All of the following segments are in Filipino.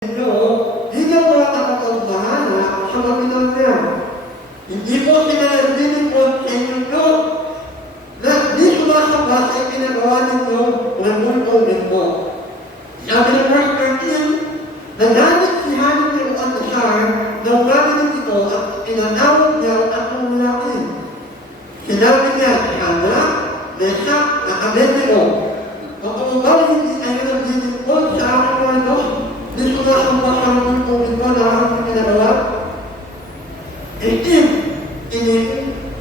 inyo, hindi mo nakakapagbahala sa Panginoon niya. Hindi po sila nagdilipot sa inyo na di sumasamba sa ikinagawa ninyo ng multong po. Sabi ng verse 13, nagalit si Hanin ng Anasar nang marinig ito at tinanawag niya ang lalaki. Sinabi niya, Hana, Mesak, na Abednego, kung hindi kayo nagdilipot sa aking mga Diyos, di sumasamba sa multong ito na aking pinagawa.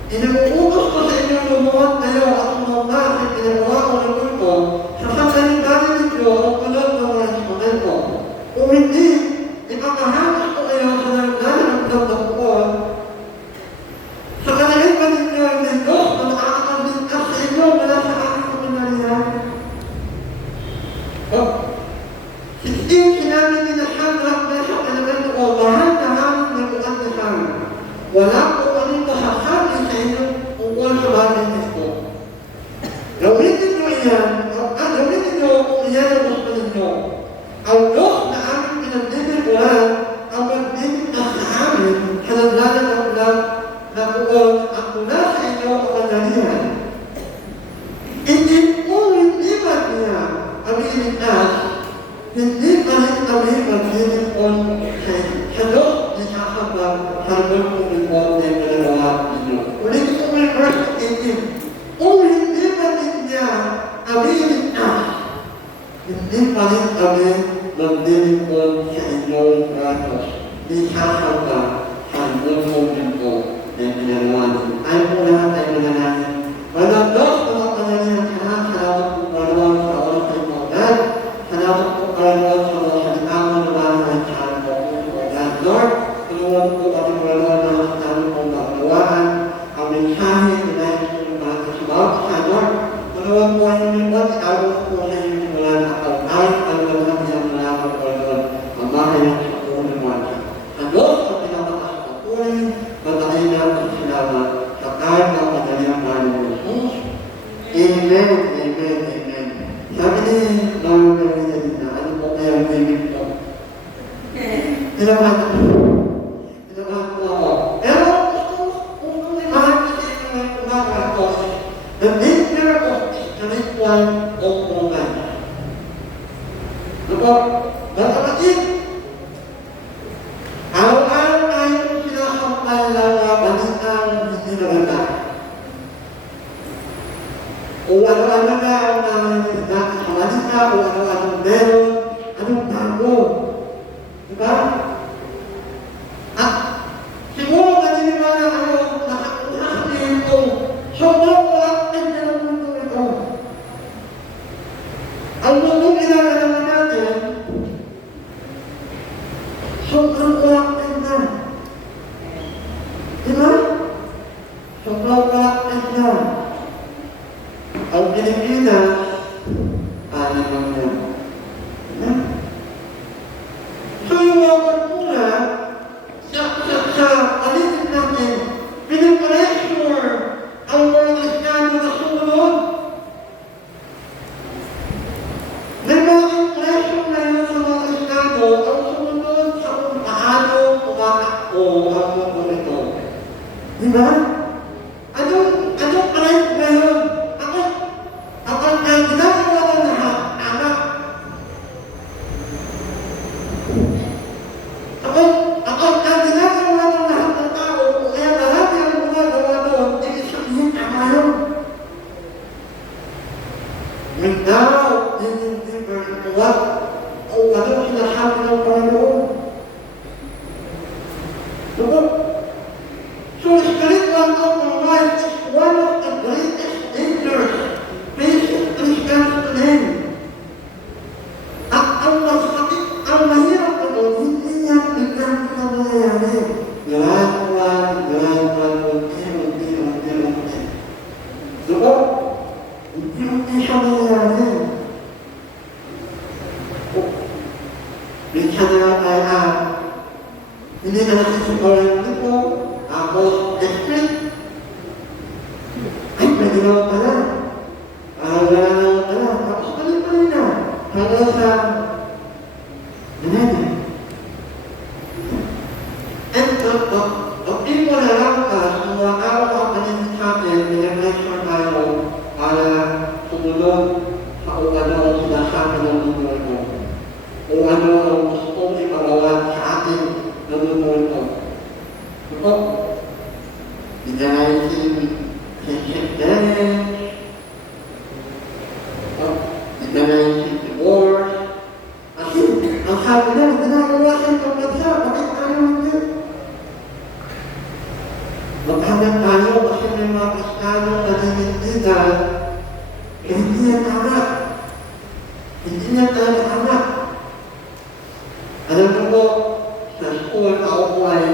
Inuutos ko sa inyo lumuhat kayo at sumamba sa pinagawa ko ng multo sa sasalitan ninyo o kulot ng mga instrumento. Kung hindi, ipakahamas ko kayo sa nanggaling ng pagdagpon. Sa kanalipan ninyo ang Diyos na nakakabigkas sa inyo mula sa aking kamanalihan. Sinabi ni na Shadrach, Meshach, and Abednego, mahal na hamon ng ugat na siyang. Wala po kaming masasabi sa inyo tungkol sa bagay nito. Gawin ninyo kung iyan ang gusto ninyo. Ang Diyos na aming pinagdidikulan ang magbibigkas sa amin sa naglalang ng ulat na buon at mula sa inyo ang kanalihan. Hindi ba niya ang iligtas, hindi pa rin kami magbibigkas sa Diyos na kakabang sa multong ito na pinagawa ninyo. Ulit ko may verse 18. Kung hindi pa rin niya kami iligtas, hindi pa rin kami magbibigkas sa inyong ratos. Di kakabang sa multong ito na pinagawa ninyo. Ay po lahat ay mananahin. Walang Diyos na mapananahin sa lahat. Salamat po Panginoon sa oras ng mga salamat po Panginoon sa mga salitangan na maraming sa amin po po. Lord, tulungan po kami Panginoon na sa amin pong makalawaan ang mensahe na nais po ng mga kasabaw sa Lord. Tulungan po ang inyong Lord, araw po sa inyong simula na kapag-ay ang lahat niyang malaman Panginoon ang mahayan sa puno ng mga. Sa Diyos ang pinakatas sa puno, matakin na ang salamat sa kahit ang madaliang namin ng Jesus. Amen, amen, amen. Sabi ni Lord Maria Dina, ano po kaya ang bibig ko? Tinabahan po ako. Pero kung mahal kasi yung kumakain ko, the nature of spiritual compromise. Diba? Mga kapatid, araw-araw tayong sinasampal ng balitang hindi maganda. Kung ano-ano na ang nakakalita, kung ano-ano meron, anong bago. Diba? At siguro naniniwala ako na sasabihin ko, sobrang walaktin na ng mundo ito. Ang mundong inalalaman natin, sobrang walaktin na. Diba? Sobrang walaktin na. Ang Pilipinas, ano lang yan? So yung mga pagpuna, sa paligid natin, pinipressure ang mga Kristiyano na sumunod. May mga impression na yun sa mga Kristiyano ang sumunod sa kung paano kumakakbo ang mundo nito. Diba? Anong correct ba yun? Ang ginagawa ng lahat, tama. Ang ginagawa ng lahat ng tao, kaya marami ang gumagawa doon, hindi sabihin tama yun. Now, hindi what? O ano sinasabi ng Panginoon? Diba? So, spiritual compromise is one of the greatest dangers facing Christians today. At ang masakit, ang mahirap ito, hindi yan biglang na nangyayari. Gradual, unti. Diba? Unti siya nangyayari. Minsan na tayo, hindi na nasisiparan dito, ako, desperate. Ay, pwede naman pala. Wala naman pala. Tapos pali na. Hanggang sa, ang tipo na langkas ng mga araw-araw sa atin, pinag-lecture tayo para sumunod sa kung ano ang sinasabi ng Lumuno. Kung ano ang gustong ipagawa sa atin ng Lumuno. Ito, dinalayin si Dennis, dinalayin si Tibor, kasi ang sabi na, ginagawa siya ng bansa, bakit tayo hindi? Maghanap tayo kasi may mga Kristiyanong naninindigan, hindi niya tama. Hindi niya talaga tama. Alam ko po, sa school, ako po ay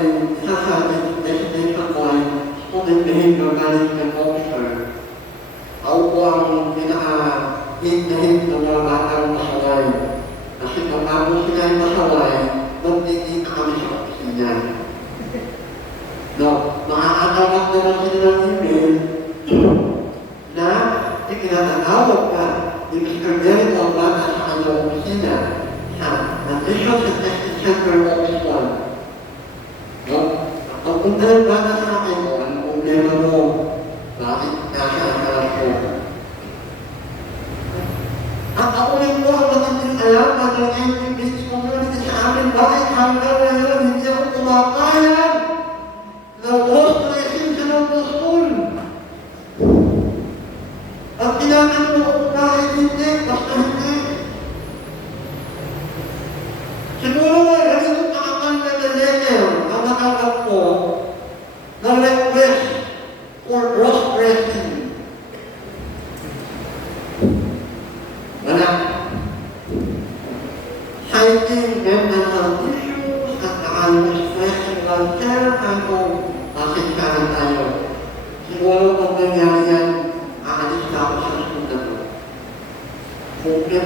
sasabi, destination ko ay student behavior management officer. Ako po ang pinaka-hit ng mga batang masaway. Kasi kapag sila ay masaway, magdikita kami sa opisina. No, makakatawag naman sila ng email na ikinatawag ka ni Mr. Derek Obama sa kanyang opisina sa National Statistics Center Office 1. No? Ang puntahan ba na sa akin mo, ang problema mo, bakit nasa asalas mo? At ako rin po ang magandang alam na ng NPB's community sa amin, bakit hanggang ngayon hindi ako kumakayan ng post-dressing sa local school. At kailangan mo kung bakit hindi, basta hindi. Siguro nga, ganito nakakanta na letter ang nakakap ko na request for cross-dressing. Wala. Citing mental health issues at naka-stressing welfare ako masikaran tayo. Siguro kung nangyari yan, aalis na ako sa school na to.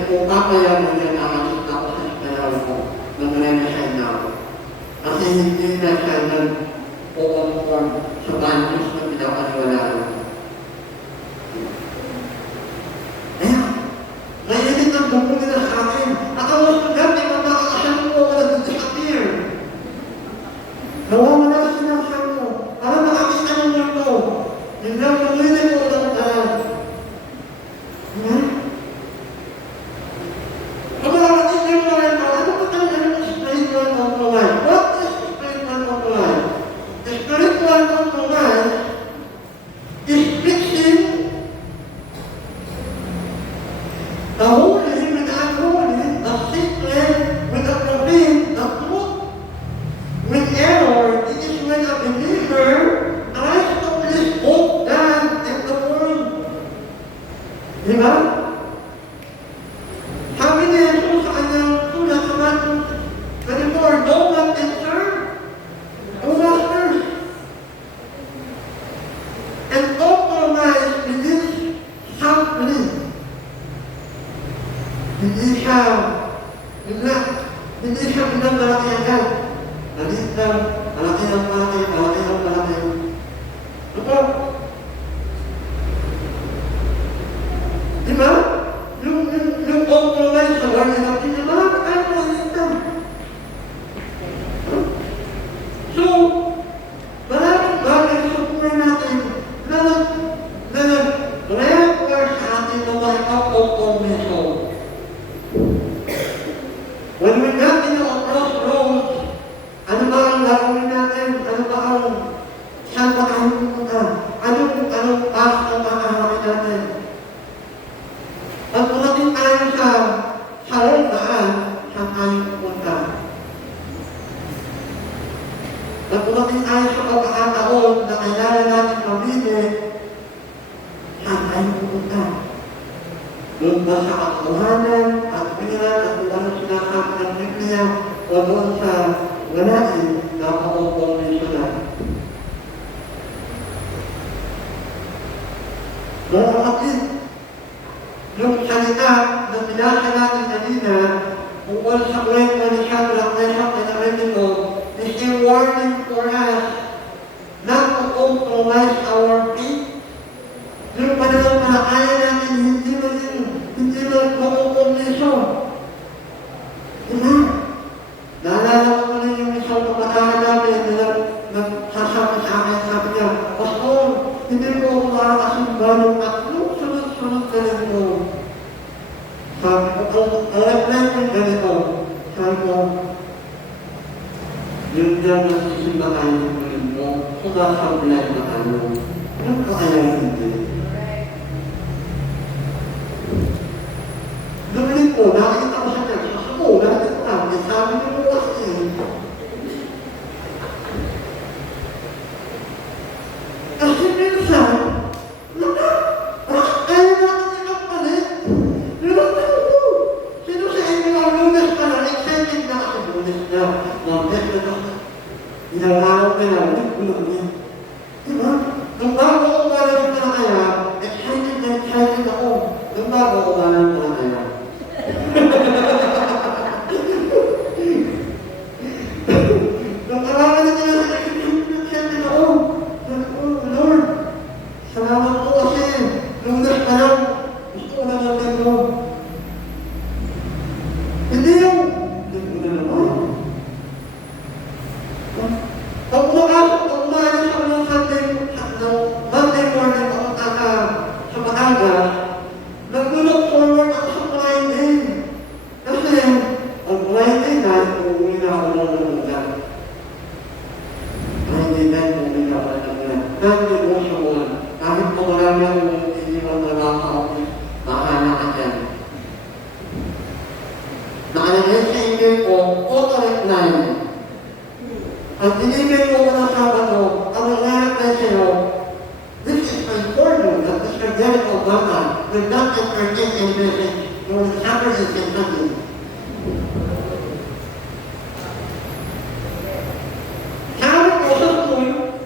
Kung papaya mo yan, aalis na ako sa school ko, nag-resign na ako. Kasi hindi na siya nag-o-conform sa values na pinapaniwalaan. Ngayon ang bumuli na sa akin. At ang mga ganda, makakasama mo ako nag-disappear. Nawawala na sinasama mo. Para makakita mo mo ito. Yung lang pumili ko lang dahil. Kung makakating yung mga ito, ano ba talaga yung spiritual compromise? What is spiritual compromise? The spiritual compromise is fixing the holy with the unholy, the sacred with the profane, the truth with error. It is when a believer tries to place both God and the world. Diba? Sabi ni Jesus sa kanyang sulat sa Matthew 24, no one can serve two masters. And compromise begins simply. Hindi siya pinagmalaki agad. Nalit lang, malaki ng malaki. Ito. Diba? Yung compromise sa wala ng pinagmalaki, ay malit lang. So, maraming bagay sa buhay natin na nag-require sa atin ng mga compromise. When we got into a crossroads, ano ba ang gagawin natin? Ano ba ang saan ba tayo pupunta? Anong path ang kakaharapin natin? Pag pumating tayo sa daan, saan tayo pupunta? Pag pumating tayo sa pagkakataon na kailangan natin pamili, saan tayo pupunta? Doon ba sa katotohanan at pilan at doon ang sinasabi ng Biblia o doon sa ganahin na pang-conventional. Mga kapatid, yung salita na pinasa natin kanina tungkol sa kwento ni Shadrach, Meshach, and Abednego is a warning for us not to compromise our faith. Yung pananampalataya natin hindi makukompromiso. Diba? Naalala ko na yung isang pagkatahan namin na Yung dyan na sisimbahan ng ulit mo, sumasablay na ano, yung kaya hindi. Dumilit ko, nakikita ko sa kanya, ako, nakikita ko lang, sabi niyo mo kasi. Kasi minsan, ayaw natin yung palit. Yung sino sa inyo ang lunas ka na, excited na ako, lunas na, mabet na ako. Inalaw na lang, diba? Nung bago ko malam na kaya, excited ako. Nung bago ko malam na kaya. Nung karaman na kaya, excited ako. Lord, salamat po kasi, lunas ka lang, gusto ko naman ganito. Hindi yung, hindi ko na naman. Pag umalis ako ng Monday morning ako sa maaga, nag-look forward ako sa Friday. Kasi, ang Friday night, uuwi na ako ng lumugan. Friday night, uuwi na ako ng lumugan. Non-devotional. Kahit pa marami akong iniwan na naka-office, bahala ka dyan. Nakalagay sa email ko, auto-reply. Ang in-email ko ng Sabado, ang nangyari sa'yo, this is my form that Mr. Derek Obama will not entertain a message nung Saturday and Sunday. Sabi ko sa school,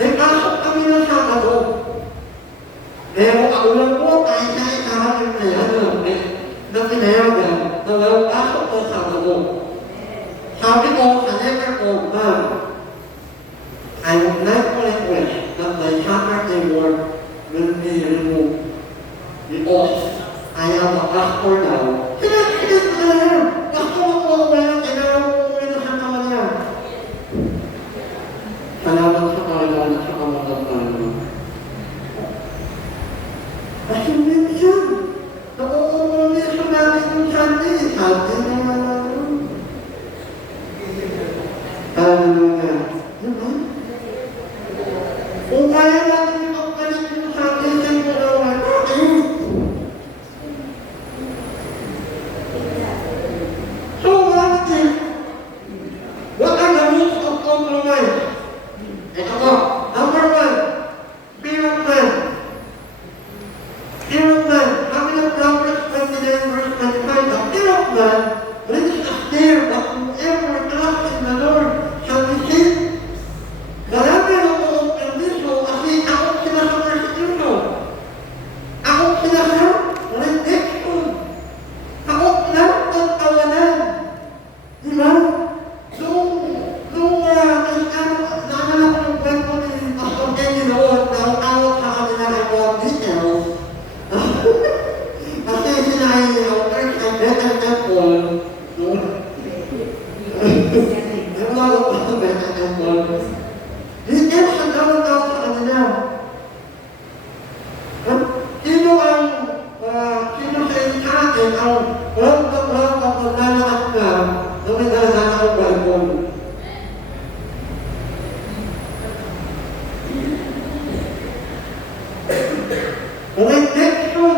may pasok kami ng Sabado. Pero ako lang po, kahit sa ikahanin na yan, na pinayagan, na walang pasok ko sa Sabado. Sabi ko sa letter ko, Ma'am, I would like to request that my Saturday work will be removed because I am a pastor now. Sinasigit ka na yan! Pastor ako ako yan, kailangan ko umuwi na sa kawan niya. Salamat sa Panginoon at sa kawagan Panginoon. Kasi minsan, nakuumuwi sa namin yung Sunday, sabi na naman. Hallelujah. Diba? Kung kaya natin yung pagpalit yung sa atin sa pagkawan, so what are the rules of compromise? Ito ko, number 1, fear of man. Fear of man. Sabi ng Proverbs 29 verse 25, the fear of man brings us there, but whoever trusts in the Lord shall be saved. Marami ako ang permiso kasi ako sila sa persecution. Ako sila sa rejection. Ako sila ang tawanan. Diba? Nung naalala ko yung kwento ni Pastor Kenny noon, tawag sa kanila ng mga details. Kasi sila ay first and better temple. Ang mga ko better temple. Details ang tawag sa kanila. Sino sa inyo atin ang round kapag lalakad ka na may daladala ang balkon? Rejection.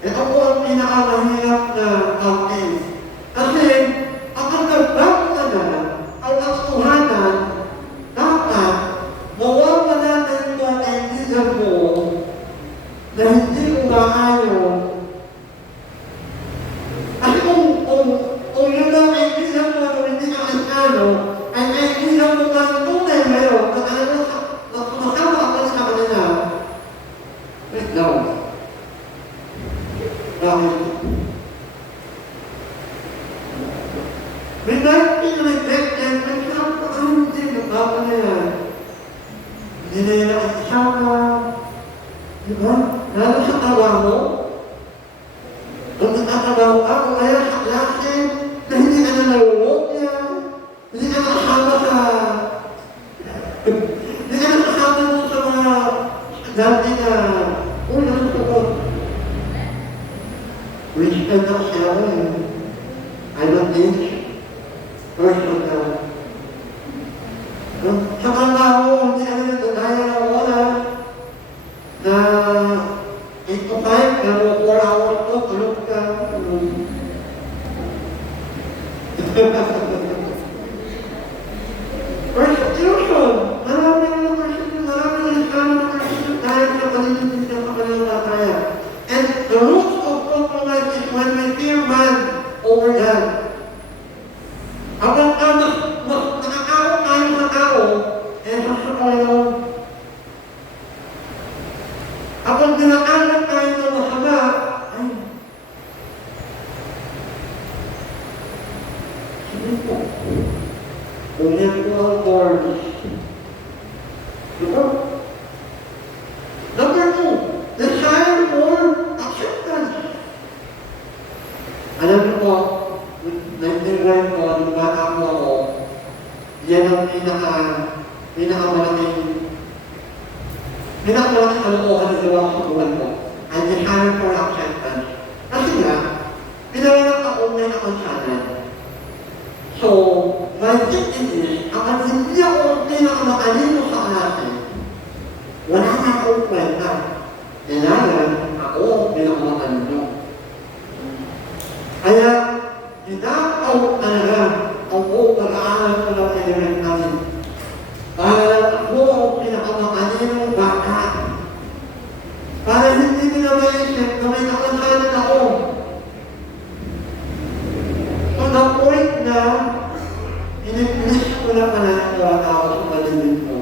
Ito po ang pinakamahirap na outing. Kasi, ang nagbago na ang katuhanan, dapat mawawala na ito ang kaibigan mo na hindi umaayon. Kasi kung yun ang kaibigan mo na hindi ka Kristiyano, ay kaibigan mo na tunay ngayon, na makasama ka sa kanila. Wait lang. Bakit? May dating rejected, may siyang hindi nagbago na yan. Hindi na yan nakikisama. Diba? Lalo sa trabaho. Kung nagtatrabaho ka, kung kaya sa klase, na hindi ka na nalulog niya, hindi ka nakasama sa... hindi ka nakasama mo sa mga dati na unang tukot. Respect ako siya ako eh. I don't think version na. Saka nga ako, hindi ano yung gaya ng oras na 8 to 5, pero 4 hours to, tulog ka. Persecution! Maraming mga persecution, maraming persecution dahil sa paninindig ng kapanampalataya. And the root of compromise is when we fear man over God. Habang mas nakakaroon tayo sa tao, eh sa Panginoon. Habang dinaanan tayo ng masama, ay, sige po. Tunyan ko ang Lord. Diba? Number 2, desire for acceptance. Alam niyo po, naiintindihan ko, nung bata ko ako, yan ang pinakamalaking kalokohan na gawa ko sa buwan ko. Ang desire for acceptance. Kasi nga, pinanganak ako may nakansanan. So, my tip is, kapag hindi ako pinakamatalino sa klase, wala na akong kwenta. Kailangan ako ang pinakamatalino. Kaya, dinakaw talaga ang buong pag-aaral ko ng elementary. Para ako ang pinakamatalino bata. Para hindi nila maisip na may nakansanan ako. So, the point na inipilis ko na pala ang tao sa palimin ko.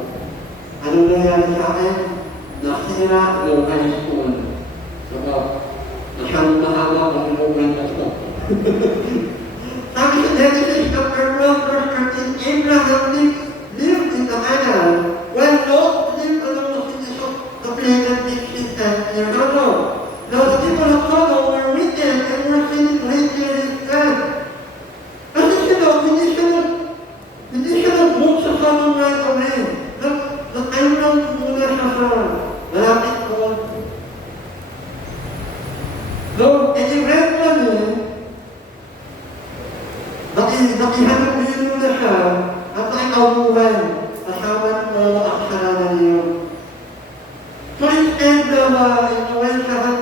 Ano nangyari sa akin? Nasira yung high school. So, masyadong mahaba ang inugan ko. Sabi sa Genesis chapter 12, verse 13, Abraham lived in the Canaan when Lot lived along the cities of the planet existence near Sodom. Now the people of Sodom were wicked and were sinning greatly against God. Kasi sila, hindi siya nag-move sa Sodom right away. Nag-time lang muna siya sa malapit doon. So, eventually, nakihanap din muna siya at nakikaubuhan kasama mo ang kasalanan niyo. So, instead na influensyahan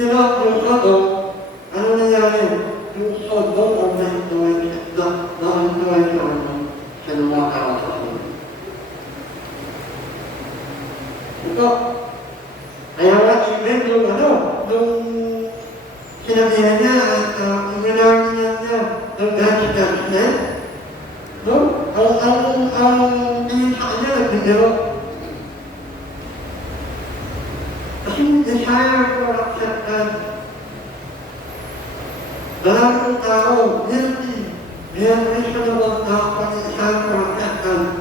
nila yung Sodom, ano nangyari? Yung Sodom o na-influensyahan mo sa lumakaraw sa Sodom. Ito, kaya nga even nung sinabihan niya at inanarnihan niya ng God's judgment, no? Ang tingin sa kanya nagbigero. Kasi yung desire for acceptance. Maraming tao, guilty. Meron siya naman kapag desire for acceptance.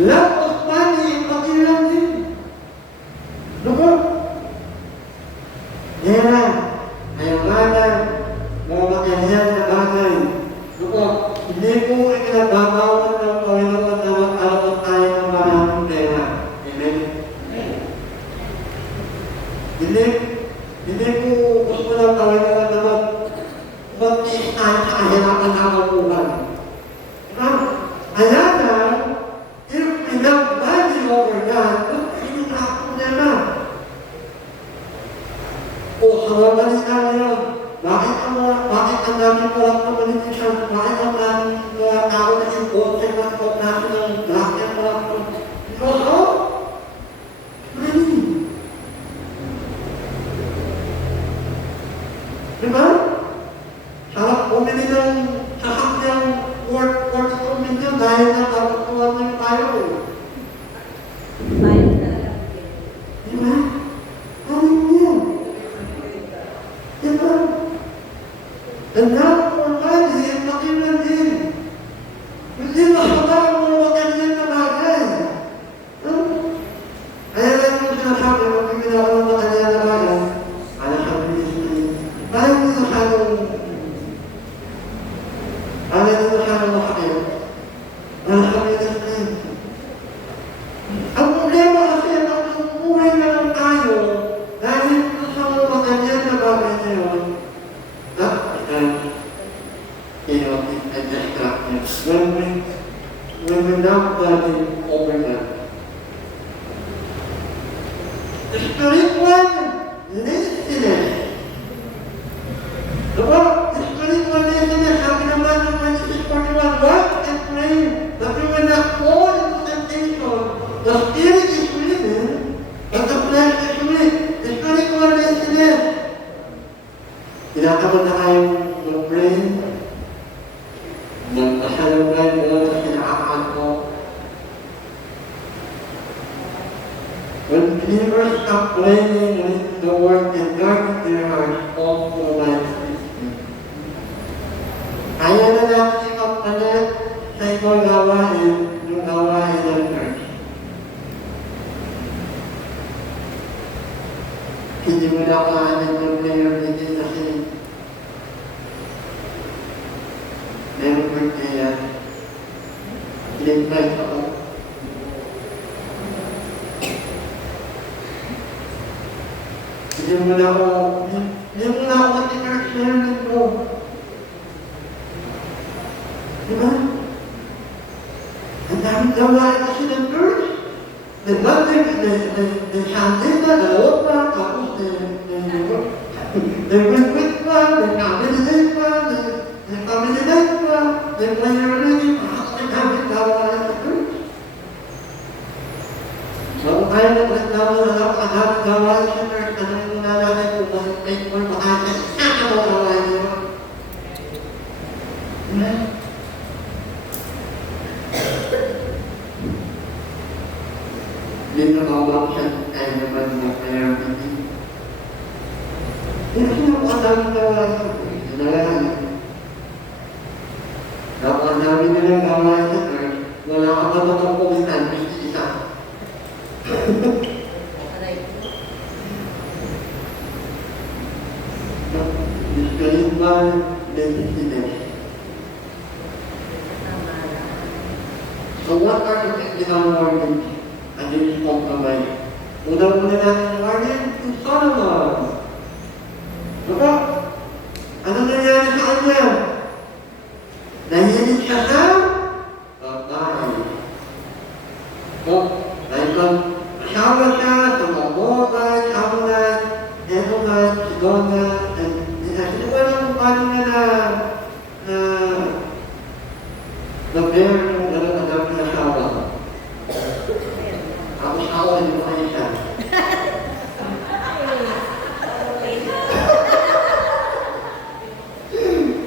Love of money, pakilang din. Diba? Yan. Kayamanan, mga makiayan na bagay. Diba? Hindi po ikinababawal ng Panginoon na magkaroon tayo ng maraming pera. Amen? Hindi po gusto ng Panginoon na mag-iis tayo sa kahirapan habang buhay. Diba? Kaya na, if we love money over God, hindi na ako nila. O sa mga balita ngayon, bakit ang daming walang communication? Bakit ang daming tao na import and destructive when we're not letting over them. The spiritual listener. Diba? The spiritual listener, sabi naman ng 26:41, watch and pray that you will not fall into temptation. The spirit is willing, but the flesh is weak. The spiritual listener. Tinatawag na kayong mag-pray, magpasalugan doon sa sinakakad ko. When believers stop playing with the word and guard their hearts all for life. Kaya na natin ikapalit sa ibang gawain, yung gawain ng church. Hindi mo na kaanin ng prayer meeting kasi meron ko kaya in-invite ako. Hindi mo na ako mati-share ko. Diba? Ang daming gawain kasi ng church. Nagbating, naghandin na, nalawag pa, tapos nag-wit pa, nag-family pa, nag-family life pa, nag-prayer reading, ang daming gawain sa church. So, kaya nagreklamo na lang, ang daming gawain sa church, anong muna natin kung may makakit, ang gawain niyo. Diba? Hindi na mawaksan tayo naman ng prayer meeting. Hindi na ang daming gawain sa church, nalalaan. Kapag ang daming nilang gawain sa church, wala ka pa matang pumisan, kasi isa. Spiritual laziness. So what are the technical warnings against compromise? Una-una natin warning to Solomon. Diba? Ano nangyari sa kanya? Nahilig siya sa babae. So, dahil kung asawa siya sa maboba, saunan, edoman, sidona, hindi ko alam kung paano na na-bear ng alam ng asawa. Ako asawa, hindi ko kayo siya.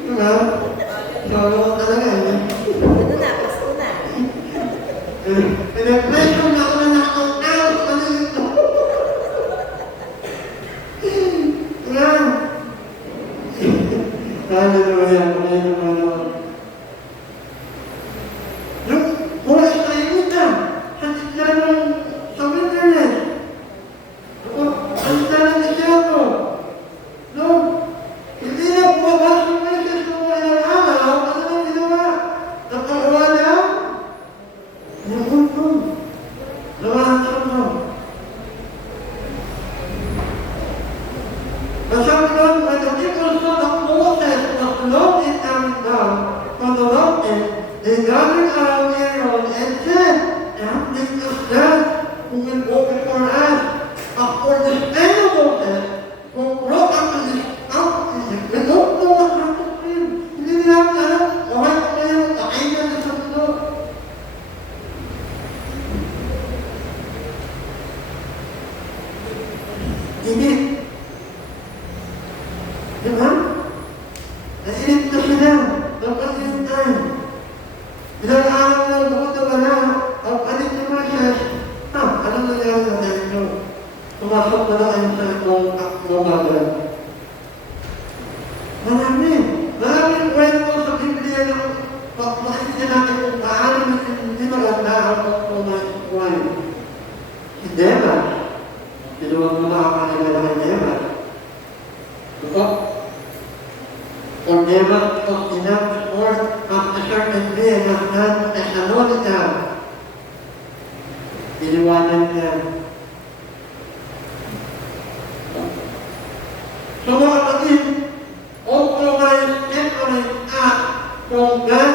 Diba? So, talaga yun. Ano na, kaso na. Pinag-pressure na ako na nakakaw-out. Ano ito? Diba? Hallelujah. Hallelujah. Yung oras tayo nito, sa tignan ng sa internet. Ang tanong ni Siyato. No? Hindi na bumabas yung message ng mga ilang araw. Ano ang ginawa? Nakagawa na? Yung punto. Lawahan sa ano. Masabi doon, when the people saw the Moses was loaded coming down from the mountain, they gathered around Aaron and said, "This is God who will go before us. But for the stand of Moses, who brought up to this mountain, we don't know what happened to him." Hindi nila alam, okay pa kaya magkakainan na sa mundo. Hindi. Diba? Nainit na sila. Napag-iintay. Ilang araw na buto wala. Ang palit ng Moses. Anong nangyari na tayo nyo? Tumasok na lang kayo sa itong aklobagan. Maraming kwento sa Biblia na makikita natin kung paano hindi maganda ang pagpumasok. Si Dema. Sinuwag mo makakalimutan kay Dema. Diba? For Dema, because enough forth after certain day of non-Thessalonica. Iniwanan niya. So mga kapatid, authorized separate act from God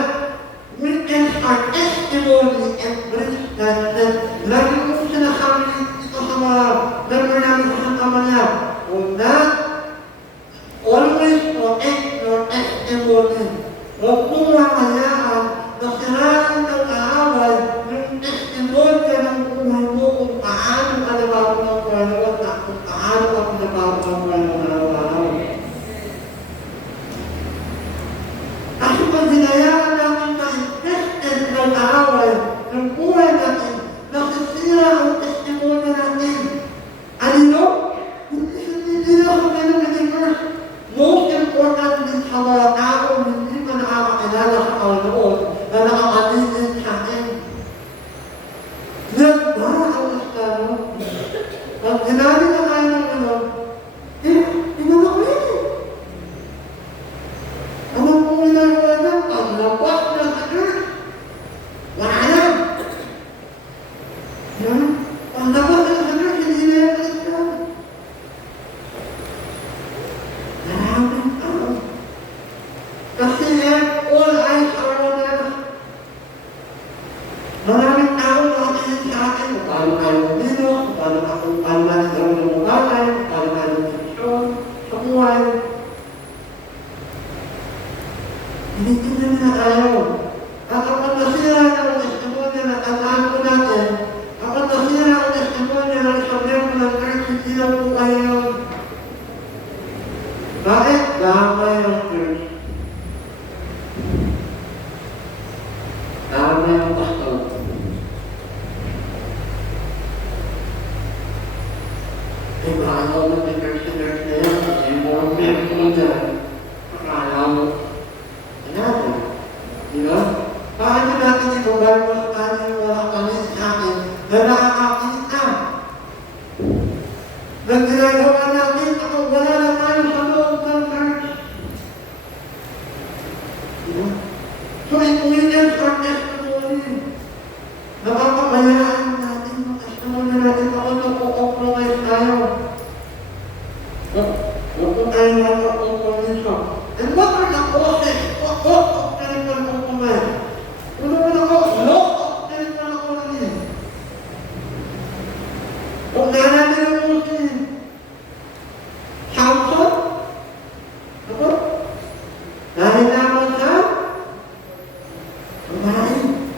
kumain.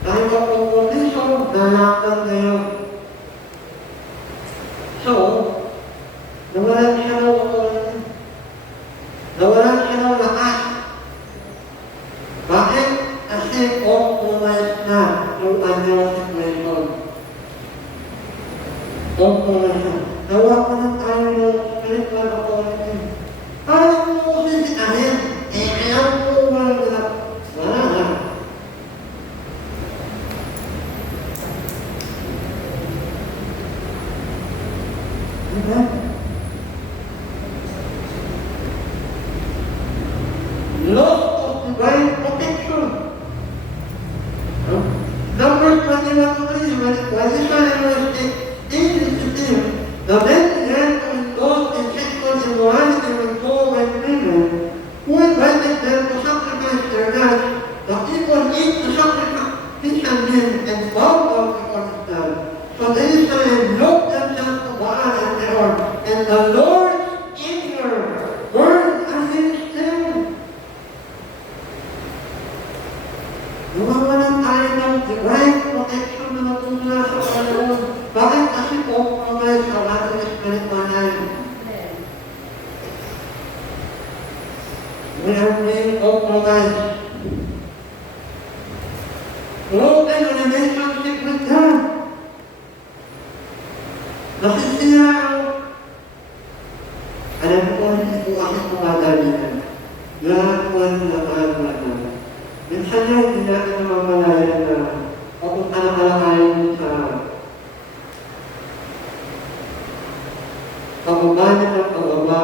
Dahil kapag kondisyon, nalakan ngayon. So, nawalan siya ng katawan. Nawalan siya ng lakas. Bakit? Kasi compromise na yung kanyang situation. Compromise na. Nawa ko na tayo ng spiritual authority. Parang mo sisikahin. Alam ko wala na. Diba? Loss of divine protection. Numbers 21 to 3, when Israel was in the men began to indulge in sexual immorality with Paul and women, who invited them to sacrifice their lives. The people eat the sacrificial meal and bowed down before the stand. So the Israelites looked themselves to Baal and Peor, and the Lord's anger burned against them. Nawawalan tayo ng divine protection na natutula sa Panginoon. Bakit? Kasi compromise ang ating spiritual life. We are being compromised. Broken relationship with God. Nasisira ang alam ko, hindi ko kasi kumadalihan. Lahat ko ang nakakalaman. Minsan nga, hindi natin namamalayan na papunta na kalakayin sa pababa ng pababa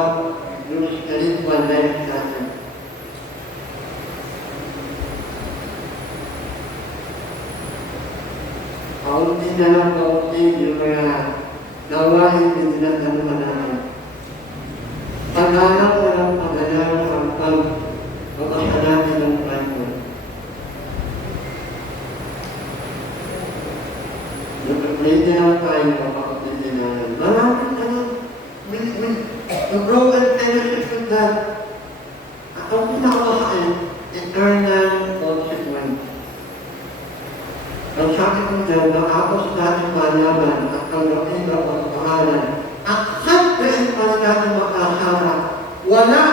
yung spiritual life natin. Kaunti na lang kaunti yung mga nawahin na dinatanuhan natin. Pag-alam ko lang pag-alam ang pag-abasa natin ng Bible. Nag-pray na tayo kapatid natin. Maraming to grow and fellowship with God. At ang pinakamasakit, eternal consequence. Ang sabi ko dyan, nakapos natin malaman at tanggapin ang pagpahalan. Accept din pala natin makasama. Wala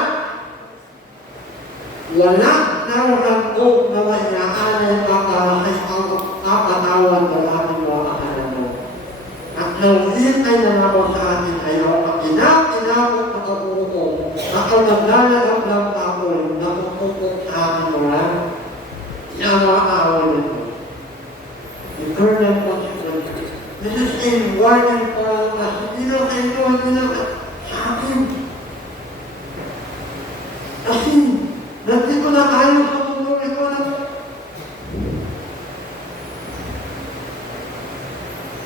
na rangkog na mainaanan makakasay ang kapatawan ng ating mga kasalanan. At naghintay na naman sa atin ayaw at inakot na kapuko. Ako naglalagap ng apoy na kukuko sa ating mga awal nito. Eternal consequences. This is a warning for us. Hindi na sa atin. Kasi nandito na tayo sa mundo ito na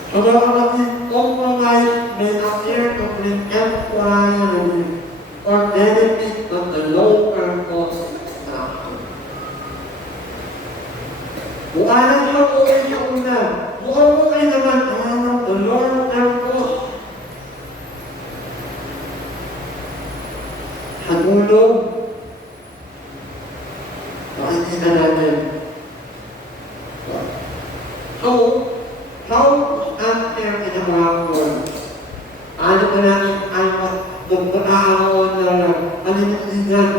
so mga kapatid, compromise may appear to bring temporary or benefit of the long-term cost of action. Bukalan siya po kayo sa una. Mukhang po kayo naman, the long-term cost. Sa dulo, makikita natin. So, how stand here in the world? Ano pa natin ay magpapakaon na paninitigan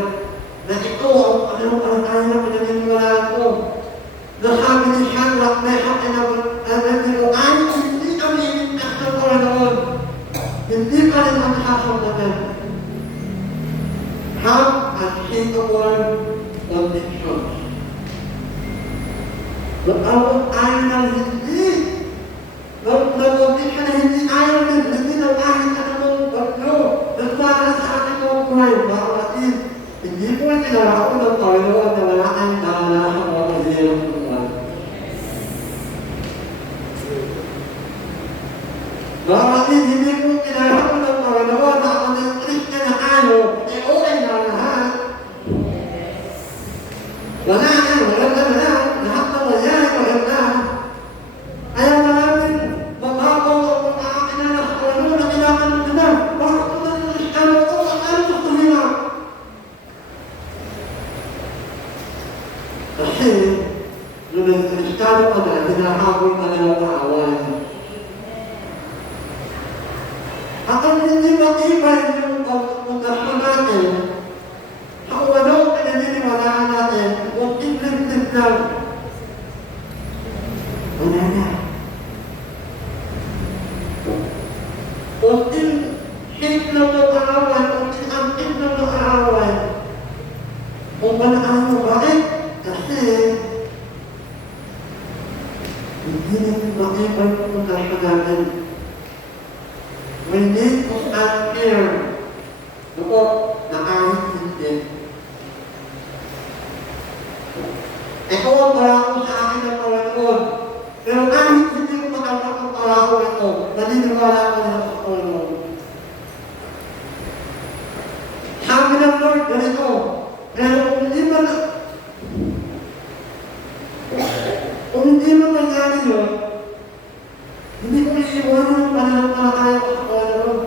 na ito ang pananampalataya na pinaniniwalaan ko. Nasabi ni Shadrach, Meshach, and Abednego, ay hindi kami iligtas ng Panginoon. Hindi ka rin ang sasambatan. Have unshakable convictions. Nagkawag tayo ng hindi. Nag-conviction na hindi ayaw din. Hindi na kahit na namang bagyo. Nagpara sa ating mga buhay. Mga kapatid, hindi po tinarako ng Panginoon na wala kang dala sa mga pagdiyang buhay. Mga kapatid, hindi po tinarako ng Panginoon na ako ng Christian na ano, okay na lahat. Wala na, lahat na mangyari, maganda. Ayaw na namin, mababaw ang mga kakilala sa Panginoon na kailangan nila. Bakit ko na nila ano ko, ano gusto nila? Nung Kristiyano ka na, hinahabol ka na ng kaaway. At ang hindi matibay yung pagkakasya natin, sa kung ano ang pinaniniwalaan natin, kung tiglim-tig lang, wala na. Kung shape lang ng kaaway, kung antik lang ng kaaway, kung walaan mo, bakit? Kasi, hindi natin makibay yung pagkakasya natin. We need to stand here. Ako, nakahintindi. Ikaw ang barako sa akin ng Panginoon. Pero kahit hindi ko matanggap ang barako ito, naniniwala ko na sa Panginoon. Sabi ng Lord, ganito, pero kung hindi mo nangyari yun, hindi ko iiwanan ang pananampalataya ko sa Panginoon.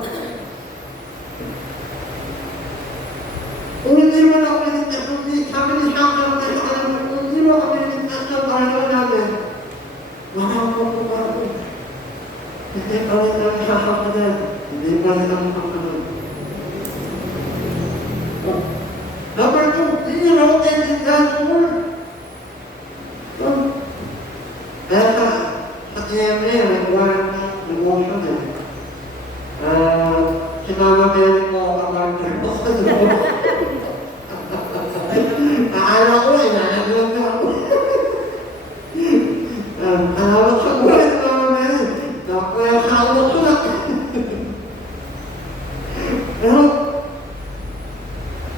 Kung hindi mo na ako pinigtas, sabi ni Shaka, kung hindi mo ako pinigtas ng Panginoon natin, makakapag ko ako. Kasi kawin lang sasakadan, hindi pa rin ang sasakadan. Number 2, hindi mo ako pinigtas ng Lord. Kaya sa TMA, nagawa devotion eh. Sinama meron ko ang kamarter ko sa devotion. Akala ko eh, nanagawag na ako. Alawag sa buhay na mga meron. Kaya sa awag ko na. Pero,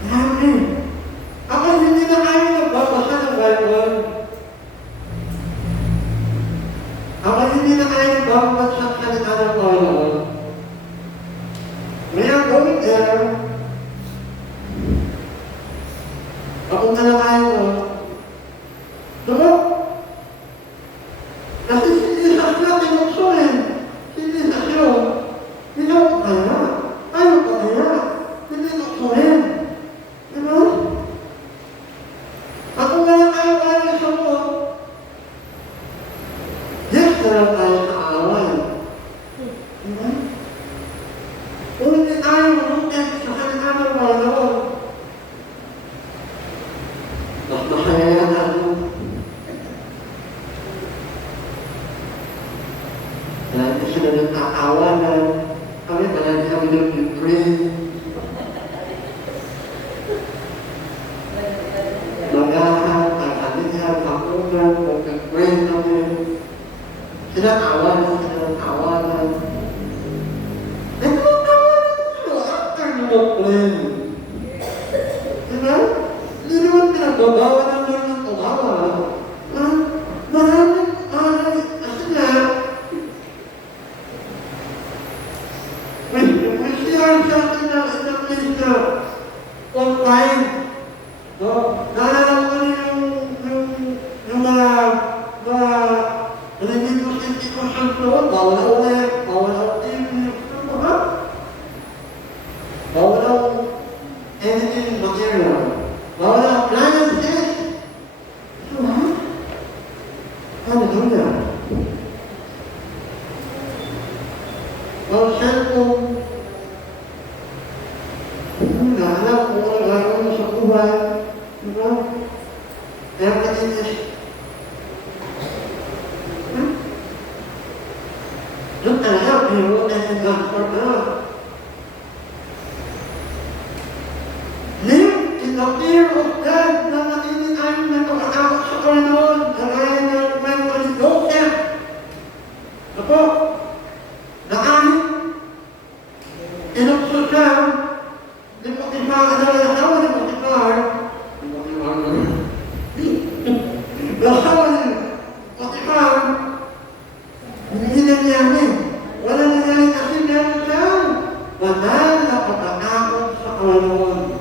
marami. Ako hindi na kayo nagbabasa ng Bible. Ako hindi na kayo nagbabasa sa salita ng Panginoon. We are going there. Papunta na kayo doon. Diba? Kasi hindi sa sila tinuksuhin. Hindi sa sila. Hindi ako kaya. Ayaw ka kaya. Hindi tuksuhin. Diba? At kung kaya kayo kaya sa mo, yes, kaya tayo sa away. Diba? Kung hindi tayo malungkit sa salita ng Panginoon, mas masaya yan natin. Palagi sila nagtatawanan. Kami palagi kami nag-pray. Magahan, kakalihan, kakunan, mag-pray kami. Sila tawanan, sila tawanan. Diba? Hindi naman pinagbabawa ng mga ng tumawa. Maraming aral. Kasi nga, may siyang sa akin na isang lista online. Naalala ko yung mga religious institutions doon. Bawal ang ulit, bawal ang TV. Bawal ang anything material. Bawal ang appliances. Diba? Hallelujah. Bawal cellphone. Wala, alam kung ano gagawin mo sa buhay. Diba? Kaya katinis. Doon talaga, biro na yung gospel na. Live in the fear of God na nakinig tayo na nakakakot sa Panginoon. Nagaya ng Michael Joseph. Ako, na kahit inukso siya, di Potifar, asawa ni Potifar, asawa ni Potifar, hindi nangyari. Wala nangyari kasi meron siya. Banal na pagkakakot sa Panginoon.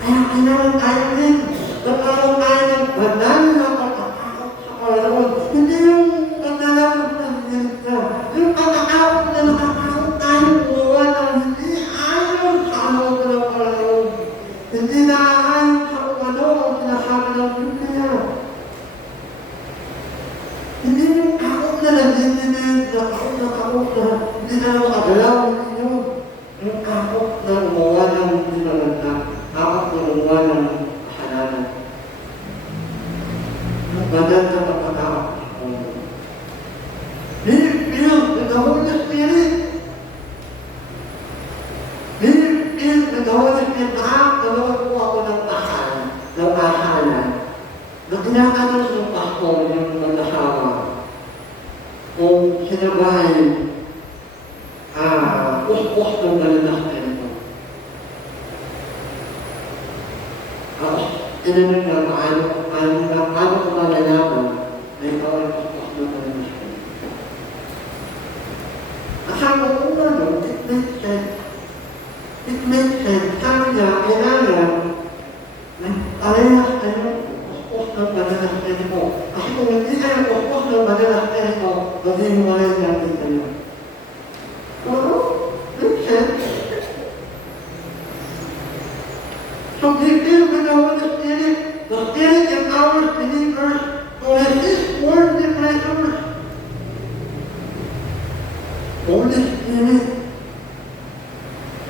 Kaya kailangan tayo din. Nagkaroon tayo ng banal na pagkakakot sa Panginoon. Hindi yung pagdalawag na hinilita. Yung pagkakakot na nakakakot tayo buwa na hindi ayon sa ano ng Panginoon. Hindi na ayon sa kung ano ang sinasabi ng Biblia. na nandinig, nakausap, hindi na makagalaw, hindi nyo. Yung takot na gumawa ng hindi maganda, takot na gumawa ng kasalanan. Ang maganda pagkatakot. Feel the Holy Spirit. Feel the Holy Spirit. Nakakalawag po ako ng asalan. Na tinakanos ng pastor yung mag-asawa. Kung sila ba ay puspos ng galanas na ito. Tinanong na paano ko malalaman na ikaw ay puspos ng galanas na ito. Asawa ko nga no, it makes sense. It makes sense. Sabi niya, kailangan parehas kayo puspos ng galanas na ito. Kasi kung hindi kayo puspos ng galanas na ito, maging wala natin kayo. Well, makes sense. So they feel with the Holy Spirit, the Spirit empowers believers to resist worldly pleasures. Holy Spirit.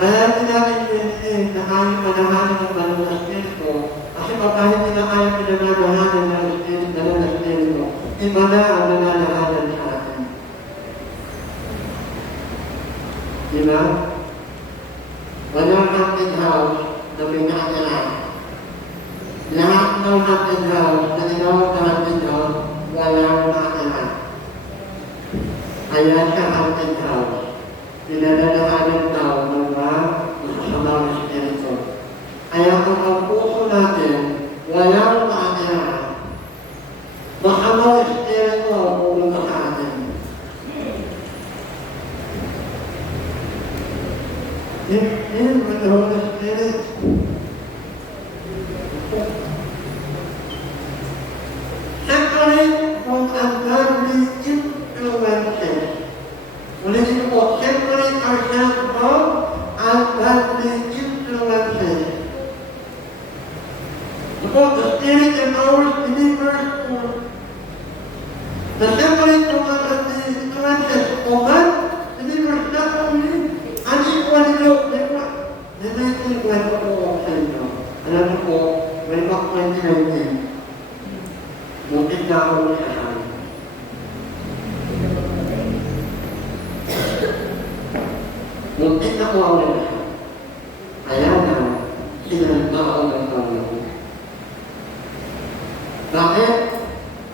Kaya natin na kaya panamahan ng banal na Espiritu. Kasi kapag hindi na kaya pinamamahanan ng Espiritu, banal na Espiritu, iba na ang nananahanan sa atin. Diba? Walang haunted house na pinakatira. Lahat ng haunted house na tinawag na haunted house, walang nakatira. Kaya siya haunted house. Pinadalahanan tao ng mga masasamang Espiritu. Kaya kung ang puso natin, walang nakatira, masamang Espiritu ang pumunta sa atin. In with the Holy Spirit. Separate from ungodly influences. Ulitin po, separate ourselves from ungodly influences. Because the Spirit empowers believers to separate from ungodly influences. Command believers not only unequally low, they may think like ako sa inyo. Alam niyo po, may back 2019, muntik na ako masasabi. Muntik na ako ang masasabi. Kaya na, sinalba ako ng Panginoon. Bakit?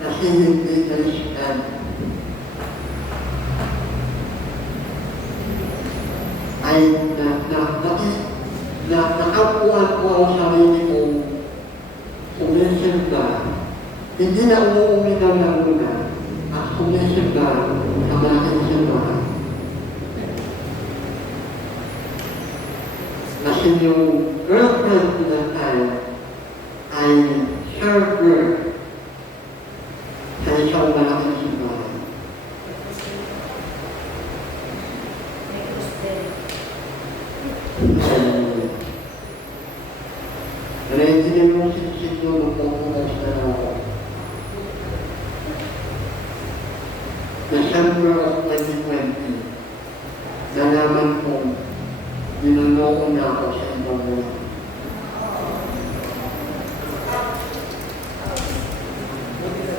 Kasi hindi nalisitan. Ay nakapuan ko ang sarili ko sumisimba. Hindi na umuuminan ng una at sumisimba sa malaking simbahan. Kasi yung girlfriend ko na tayo ay server sa isang malaking simbahan. Ready na yung siksik nyo magpupunas na ako. December of 2020, nalaman kong ninuloko na ako sa ibang mga.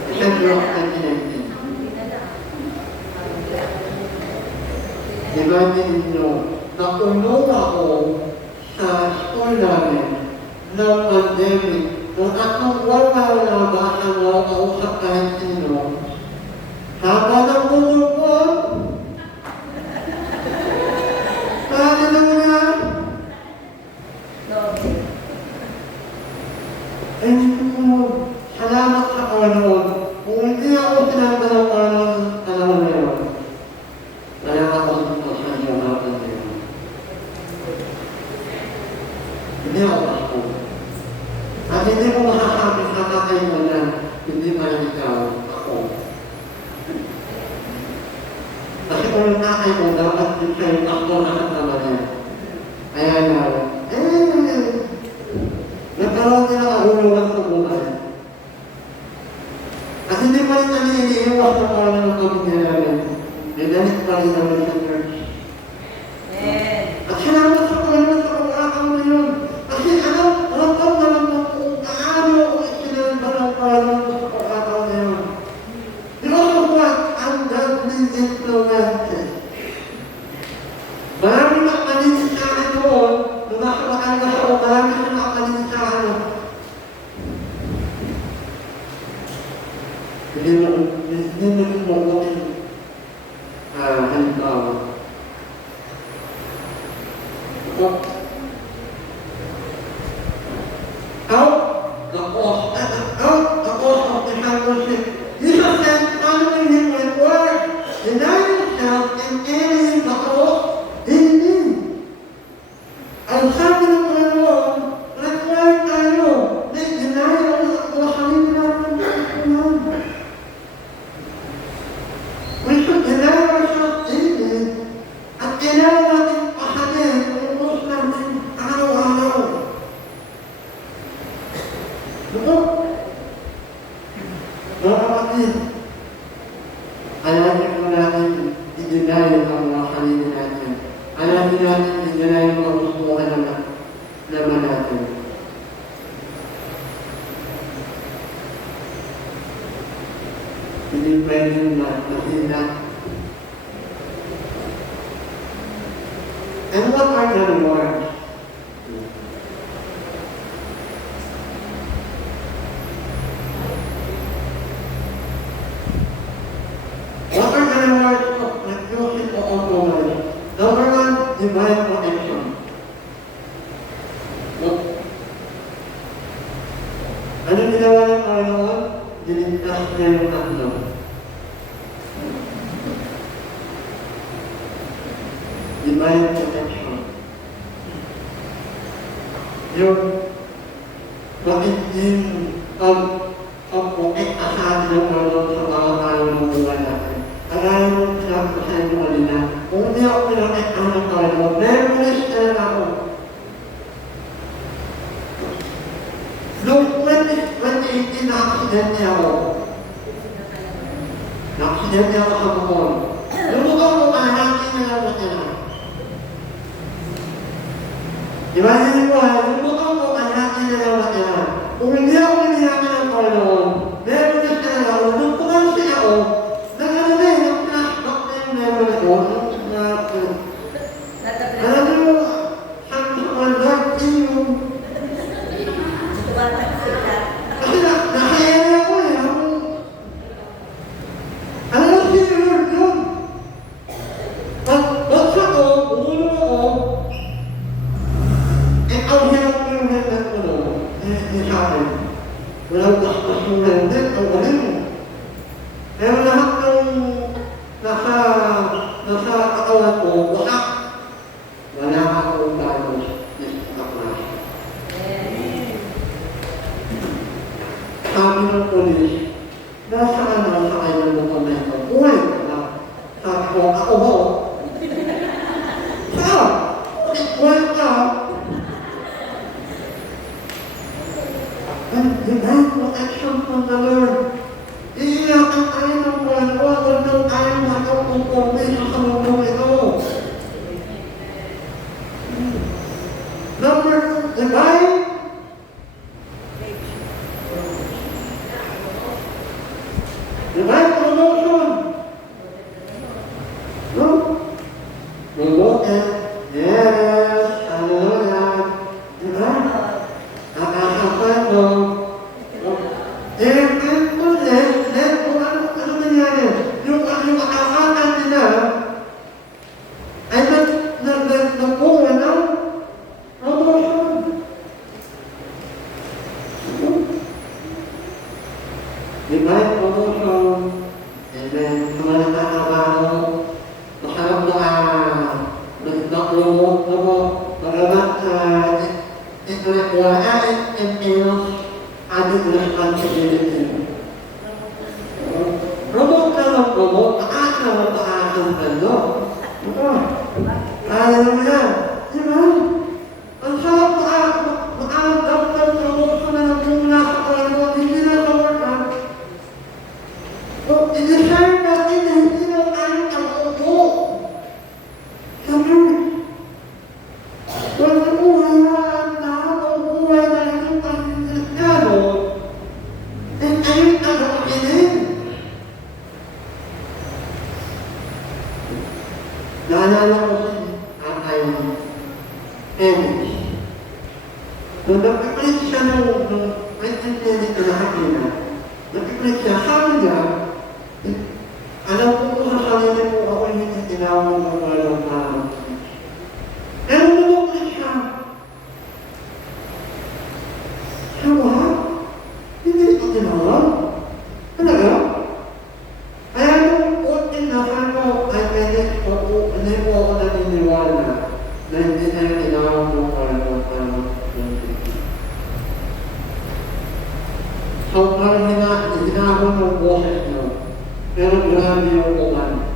December of 2019. Imagine ninyo, nakulong ako sa school namin ng pandemic. Kung akong wala na ba ang kausap kahit sino, haba ng bumubon. Sabi na mo yan. Ay, salamat sa Panginoon. Kung hindi ako sinama ng Panginoon, alam mo na yun. Wala ako sa inyo natin na yun. Hindi ako ako. At hindi ko masasabi sa tatay mo na hindi pa rin ikaw ako. Kasi kung yung tatay mo, dapat din siya yung ako na kasama niya. Kaya nga, nagkaroon din ang kahulugan sa buhay. At hindi pa rin namin iniiwas na parang ng pamilya namin. Dinalit pa rin namin sa church. Amen. At salamat sa Panginoon sa pag-aakaw na yun. Kasi alam ko naman kung paano ako isinalba ng Panginoon sa pag-aakaw na yun. Because of what? Ang godly influences. Marami nakalinis sa akin noon, nung nakakakal na ako, marami na nakalinis sa akin. Hindi mo mabuting halimbawa. Out of the handkerchief. Jesus said, following him went word, deny yourself and carry the cross daily. Ang sabi ng Panginoon, required tayo na deny ang sarili natin sa Panginoon. We should deny ourselves daily at kailangan natin pahalin ang cross natin araw-araw. Diba? Mga kapatid, alamin mo natin i-deny ang mga sarili natin. Alamin natin i-deny ang mga gusto ka naman natin. Hindi pwede na mahina. And what are the rewards? What are the rewards of refusing to compromise? Number one, divine protection. Ano ginawa ng Panginoon? Diligtas niya yung tatlo. Divine protection. Yung magiging pag-protect sa atin ng Panginoon sa mga tayong buhay natin. Kaya yung sinabi ko sa inyo kanina, kung hindi ako pinakaitan ng Panginoon, memories na ako. Noong 2018, na-aksidente ako. Na-aksidente ako sa bukon. Lumukong ko kahati na lang ako na. Imagine mo ha, lumukong ko kahati na lang ako na. Kung hindi ako nilihakan ng Panginoon, memories na lang ako. Nung pumansin ako, nag-flashback na yung memory ko. Alam mo, sabi sa mga Lord, yung kasi nakayari ako eh. Alam mo si Lord yun. Pag-baksa ko, umulong ako, ang hirap ko yung helmet ko no. Hindi sa akin. Walang bastos yung helmet, ang galing mo. Pero lahat ng nasa katawan ko, wasak. Wala akong diagnosis. Sabi ng polis, nasaan na sa kanyang dokumento? Uy! Sabi ko, ako ho? Saan? Uy ka? And divine protection from the Lord. Iiyakan tayo ng Panginoon, huwag nang tayo nakapungkumi sa salubong ito. Number 2, divine promotion. No? Promoted. Yes. Hallelujah. Diba? Nakakapal mo. Kung ano nangyari? Yung akakatan nila ay nagpunga ng promotion. Divine promotion, and then mga nagtatrabaho, masarap nag-promote na mo, magamat ito na kuhaan and added responsibility. Promote ka ng promote, taas na ang talo. Kaya naman yan. Diba? Ang sarap makaagap ng promotion na nagmumula sa Panginoon, hindi na sa work. in-design natin na hindi lang tayo ang-upo. Sabi, kung nabuhayaan na, mabuhay na rin yung Kristiyano, then ayun ang nakakinin. Naalala ko ang Emily. Nung nag-click siya nung clinic na nakakina, nag-click siya, sabi niya, alam ko kung sasalinin mo ako hindi tinawag ng walang tao. Pero nag-click siya. Sawa? Hindi ito tinawag? Talaga? Kaya nung konting na ano, ay pwede hindi po ako naniniwala na hindi na yung tinawag ng walang tao. So, parang hinahon ng boses nyo. Pero grabe yung uman.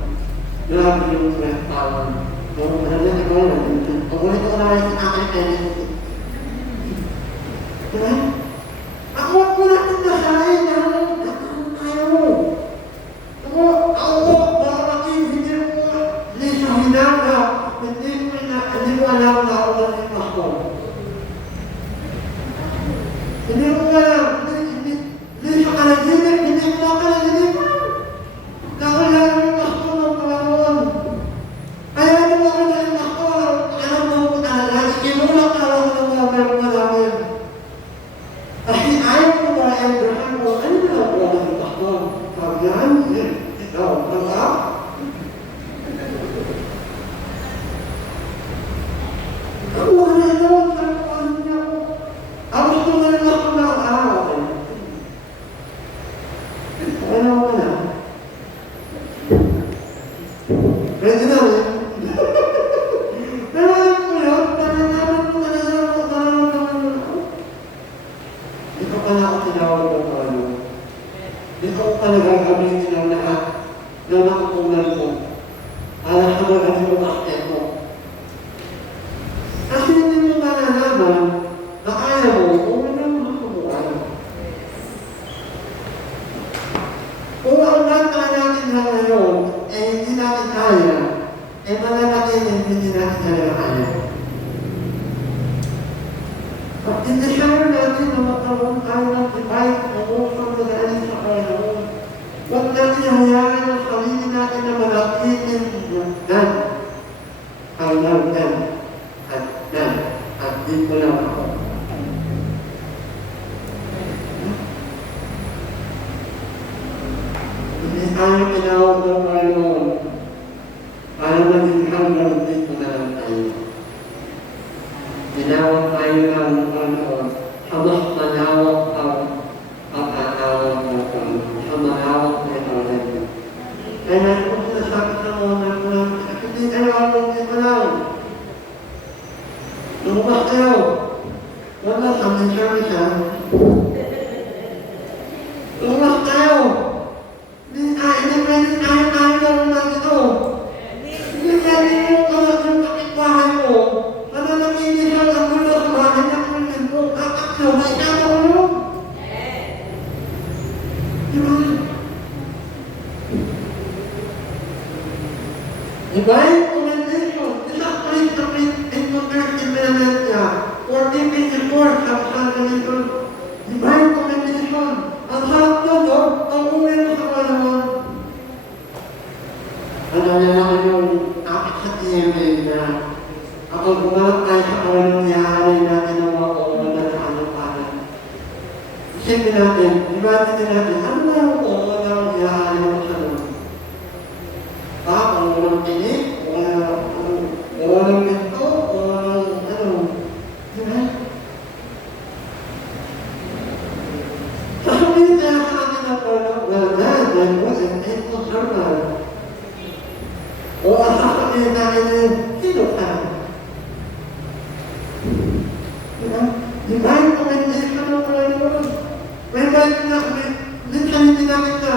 Grabe yung prestawan. So, maraming ikaw lang. Pag ulit ko na rin sa akin, diba? Ako ko natin nasahin na nakakang kayo. Ako, baka hindi sa hinaga. Hindi ko alam na ako natin ako. Hindi ko alam. Hindi siya kalaginig, hindi ko na kalaginig. Nakala yung ako ng Panginoon. Kaya nung ako na yung ako, alam mo ko talaga, ikinulak na lang ng mga meron namin. Kasi ayaw ko ba Abraham ko, ano na lang po ng ako? Sabi yan, ikaw, diba? Ako na yun, sabi ko, ano niya ko. Ako gusto na lang ako na araw. Ano ko na? Pwede na rin. Pero alam ko yun, nalalaman ko Di ko pala ako tinawag ng ano. Di ko pala gagamitin ang lahat na nakapunan ko. Para sa magaling yung akte ko. Kasi hindi mo malalaman na kaya mo kung ano ang makabuan. Kung ang bata natin na ngayon, hindi natin kaya, malalaking hindi natin talaga kaya. Pag indesire natin na magkaroon tayo ng divine emotion na galing sa Panginoon, huwag natin hayaan ang sarili natin na malatitin yan. Ang yan. At yan. At dito lang ako. Hindi tayo tinawag ng Panginoon para maging hanggang dito na lang tayo. Tinawag tayo ng Panginoon sa mas manawag ang pagkatawag ng Panginoon. Sa manawag na ito. Kaya kung sinasabi sa mga mga hindi tayo ang dito lang. Lumabas kayo. Wala sa mensahe siya. Lumabas kayo. Hindi pwede tayo lang ito. Hindi pwede yung kawas yung kapitbahay mo. Ano nakinig ang agulo sa bahay na kunin mo. Kakakyo, may kama ulo. Diba? Diba yung commendation? Isa print na print in comparative element niya. 1454 sa ganito. Diba yung commendation? Ang harap doon, no? Ang uwi mo sa Panginoon. Ano na lang yung akit sa TMA na kapag gumalang tayo sa Panginoon, ihahalay natin ang mga oras na sa kanapanan. Isipin natin, imagine natin, ano na yung oras na ihahalay mo sa Panginoon? Kung walang tinig, walang minto, walang ano. Diba? Sasabihin kaya sa atin ang Panginoon, well, that wasn't able to survive. O ang sasabihin natin, sino ka? Diba? Diba yung commendation ng Panginoon? May balik na kami, hindi natin na.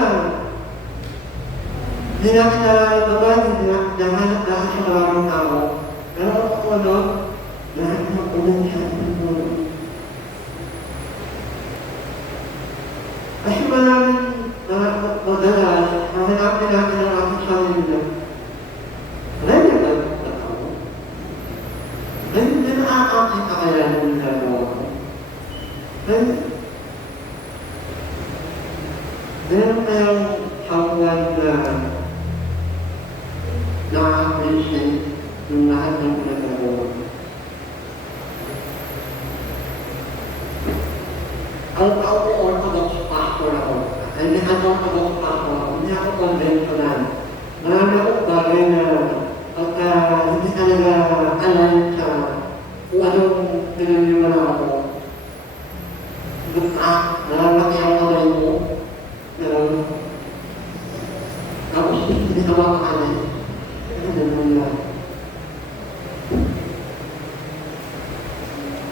Hindi natin nalalaman, hindi natin nahanap dahil sa maraming tao. Pero ako ano, lahat ng ulang siya ng Panginoon. Kasi maraming madalas, meron kayong hangwan na na-appreciate yung lahat ng pinagagawa. Ang orthodox pastor ako. Hindi ako orthodox pastor ako. Hindi ako conventional. Marami akong bagay na hindi talaga alam sa kung anong pinaniwala ako. Nalalaki ang kamay mo. Tapos hindi ka makakalay. Ano naman lang.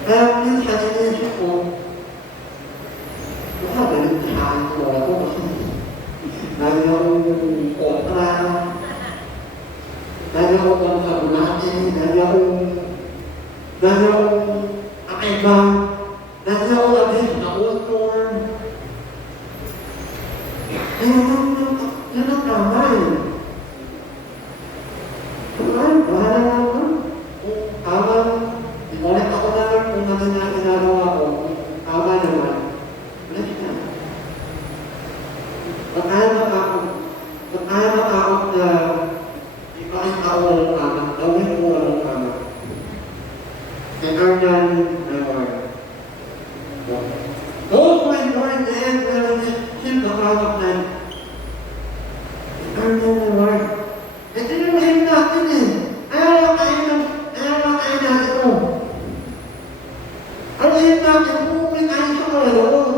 Kaya minsan inisip ko, baka ganun sa ko ako kasi lagi akong kontra, lagi akong kabulati, lagi akong kakaiba, lagi akong labis na author. Yan ang tama eh. Bahala na ako. Kung tama, ulit ako na lang kung ano na ginagawa ko. Kung tama naman, ulit na. Ba't ayaw matakot na ipakita ko ang tama, gawin ko ang tama. And I'm never. Oh my Lord, then, him the heart of man. I'm Lord. Ito yung mahirap natin eh. Ayaw lang kayo natin ko. Ang mahirap natin, pumuli tayo sa Panginoon.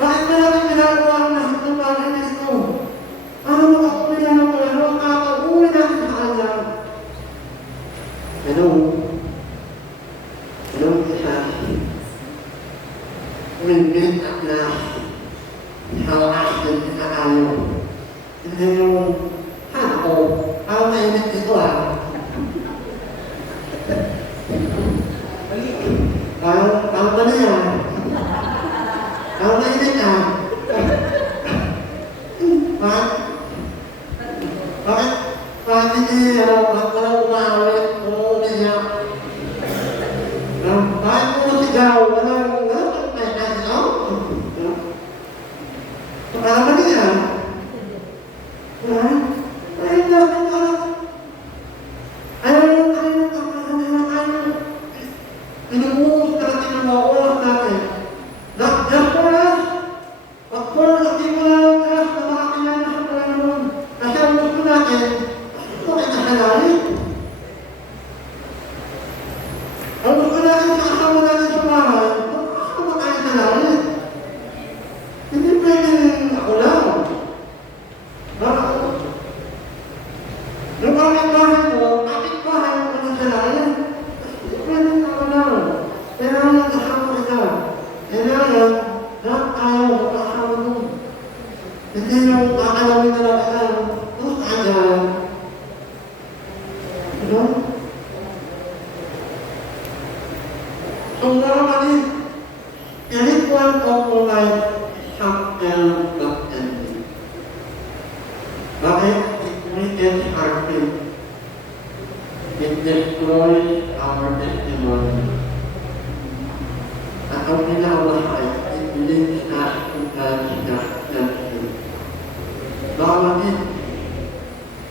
Bakit na natin ginagawa ang lahat ng bagay na ito? Ano makakuli na ng Panginoon? Kakauwi natin sa Kanya. Hello? Hello, isa. Umimbit at lahat. Hawakan sa tayo. Hindi yung, ako, parang mainit ito ah. Parang mali ah. Parang mainit ah. Bakit hindi, walang umawit, walang umiyak. Bakit mo sigaw, walang may ano? Pengalaman dia. Hindi pwedeng ako lang. Yung kapit-bahay mo ng salayan. Hindi pwedeng ako lang. Kailangan kasama ka. Kailangan ayaw ko kasama mo. Hindi yung kakalawin na lang ka. Tapos agad. Diba? So, normally, any one of my life something not ending. Bakit? It weakens our faith. It destroys our testimony. At ang pinakamasay, it leads us to God's judgment. Bakit?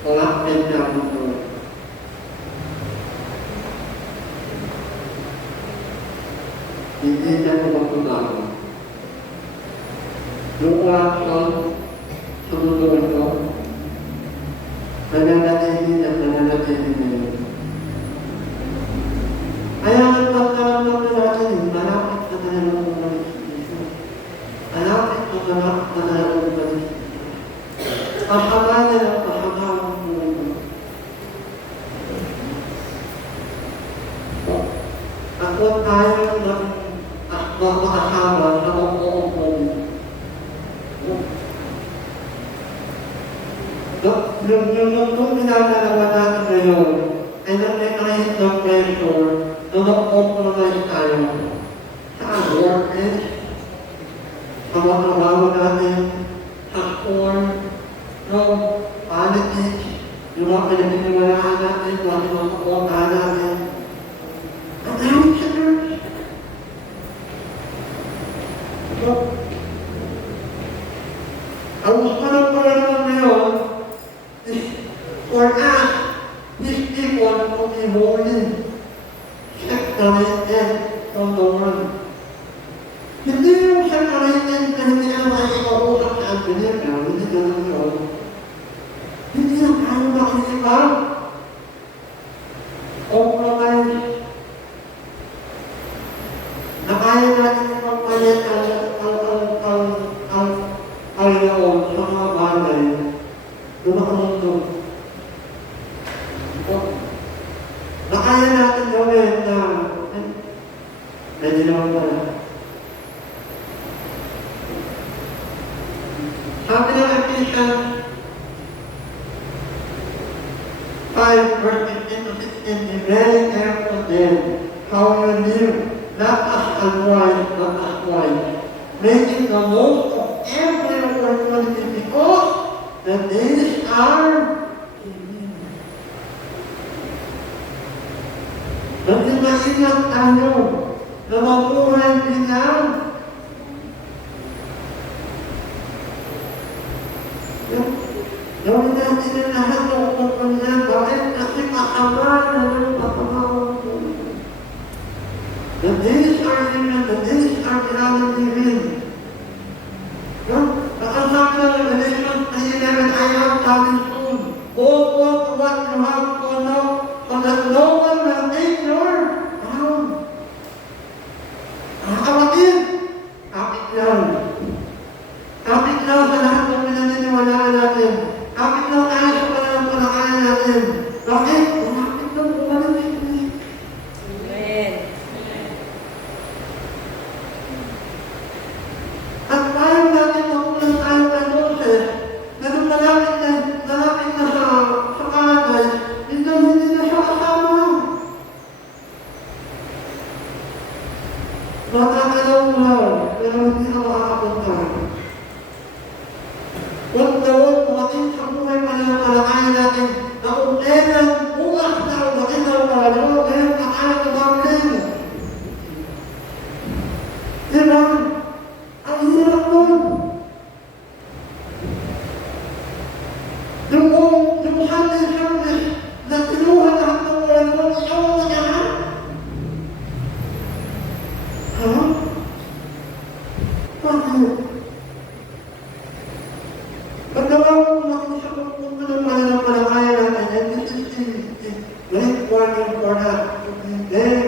Collected na ito. Hindi na ito magbabago. Yung action, sumunod ko, nananatili ngayon. Kaya ang pagkaroon natin, malapit na tayo ng bumalik sa Diyos. Malapit na tayo ng bumalik sa Diyos. Pasabayan ang pasabayan ng mundo. Ako tayo ng makasama sa mag-uupong. Yung pinagdalawa natin ngayon, ay nakikahit ng pressure na mag-compromise tayo sa workplace, sa mga trabaho natin, sa school, no, politics, yung mga pinagdalawalaan natin, mga pinagdalawalaan natin. At ayun sa church. So, ang gusto ng Panginoon ngayon is for us, these people to be holy, separated from the world. Hindi yung separated na hindi ka makikikausap sa Angelina, hindi ka naman yun. Hindi na tayo makikipag. Compromise. Na kaya natin ipagpalit ang Panginoon sa mga bagay na makamundo. Na kaya natin gawin na medyo naman pala. Sabi ng Ephesians 5 verse 15 to 16, be very careful then how you live, not as unwise, but as wise, making the most of every opportunity because the days are Maging maingat tayo na mabuhay bilang gawin natin ang lahat ng upapanyan. Bakit? Kasi makaman na ng pakamawag ko. The days are given, the days are beyond living. Nakasabi ng Revelation 3:11, I am coming soon. Hold on to what you have for now, so that no one will take your crown. Kapatid, kapit lang. Kapit lang sa lahat ng pinaniniwalaan natin. Kapit lang tayo sa pananampalataya natin. Bakit? Kapit lang umalis si Kristo. Amen. At ayaw natin makulang tayo kay Moses, na nung nalapit na sa kanay, hindi na siya kasama. Makakalaw lang, pero hindi na makakapunta. Huwag gawin kumating sa buhay pananampalataya natin na kung kailan bukas na umakin na tayo, ngayon kakain na namin. Diba? Ang hirap nun. Yung Sunday na tinuha lahat ng wala mo, ikaw ang nagahan. Ha? Bakit? Pagkawa mo kumakin sa pagpunta ng pananampalataya natin, and this is the great warning for us to be very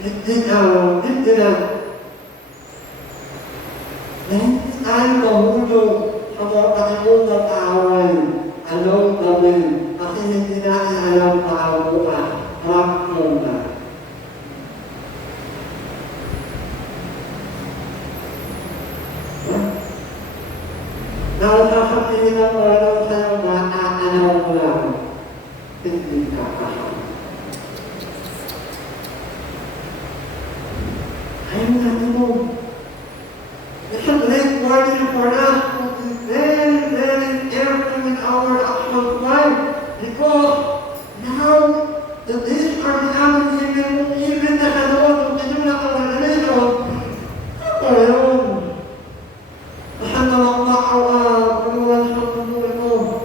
vigilant. Hindi tayo mahulog sa mga pagkakunang kaaway along the way kasi hindi natin alam pakabukas magpunta. Nasasabihin ng Panginoon sa'yo, matatanaw mo lang, hindi ka kasama. Ayaw natin mo. It's a great warning for us to be very careful with our actions. Why? Because now the days are becoming even na sa noon kung sino na ka-revelation. Ano yun? Saan na pagkawan sa mundo ito?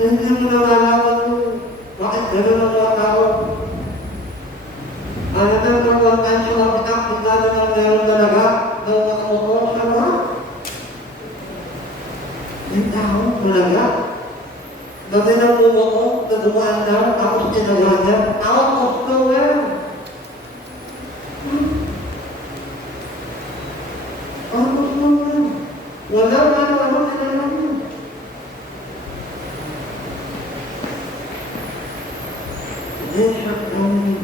Hindi mo nalalaman mo. Bakit gano'n ang mga tao? Ano na nagawang tayo sa mga pitak, kung gano'n ang meron talaga ng makamotor sa mga? Yung tao talaga. Dati na umumo, nadumaan na, tapos ginawa niya, out of nowhere. Out of nowhere. Wala ano ginawa niya. Hindi siya kami.